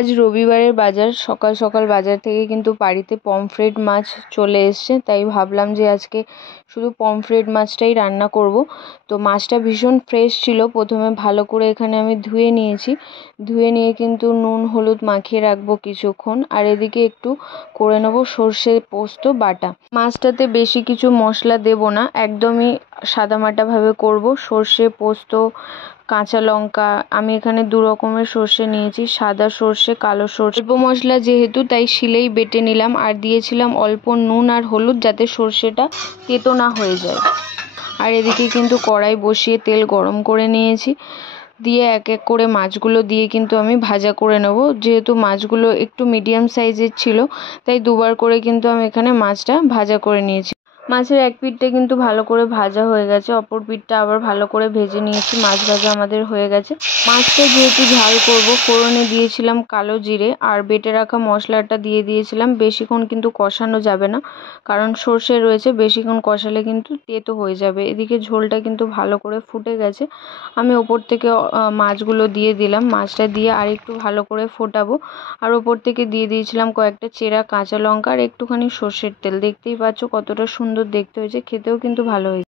আজ রবিবারের বাজার, সকাল সকাল বাজার থেকে কিন্তু বাড়িতে পমফ্রেট মাছ চলে এসছে, তাই ভাবলাম যে আজকে শুধু পমফ্রেট মাছটাই রান্না করব। তো মাছটা ভীষণ ফ্রেশ ছিল। প্রথমে ভালো করে এখানে আমি ধুয়ে নিয়েছি। ধুয়ে নিয়ে কিন্তু নুন হলুদ মাখিয়ে রাখবো কিছুক্ষণ। আর এদিকে একটু করে নেবো সর্ষে পোস্ত বাটা। মাছটাতে বেশি কিছু মশলা দেব না, একদমই সাদামাটাভাবে করব। সর্ষে পোস্ত, কাঁচা লঙ্কা, আমি এখানে দু রকমের সর্ষে নিয়েছি, সাদা সর্ষে কালো সর্ষে। অল্প মশলা যেহেতু তাই শিলেই বেটে নিলাম, আর দিয়েছিলাম অল্প নুন আর হলুদ যাতে সর্ষেটা তেতো না হয়ে যায়। আর এদিকে কিন্তু কড়াই বসিয়ে তেল গরম করে নিয়েছি, দিয়ে এক এক করে মাছগুলো দিয়ে কিন্তু আমি ভাজা করে নেব। যেহেতু মাছগুলো একটু মিডিয়াম সাইজের ছিল, তাই দুবার করে কিন্তু আমি এখানে মাছটা ভাজা করে নিয়েছি। মাছের এক পিঠটা কিন্তু ভালো করে ভাজা হয়ে গেছে, অপর পিঠটা আবার ভালো করে ভেজে নিয়েছি। মাছ ভাজা আমাদের হয়ে গেছে। মাছটা যেহেতু ঝাল করব, ফোড়নে দিয়েছিলাম কালো জিরে আর বেটে রাখা মশলাটা দিয়ে দিয়েছিলাম। বেশিক্ষণ কিন্তু কষানো যাবে না, কারণ সর্ষে রয়েছে, বেশিক্ষণ কষালে কিন্তু তেতো হয়ে যাবে। এদিকে ঝোলটা কিন্তু ভালো করে ফুটে গেছে। আমি ওপর থেকে মাছগুলো দিয়ে দিলাম। মাছটা দিয়ে আর একটু ভালো করে ফোটাবো। আর ওপর থেকে দিয়ে দিয়েছিলাম কয়েকটা চেরা কাঁচা লঙ্কা আর একটুখানি সর্ষের তেল। দেখতেই পাচ্ছ কতটা সুন্দর দেখতে হয়েছে, খেতেও কিন্তু ভালো হয়েছে।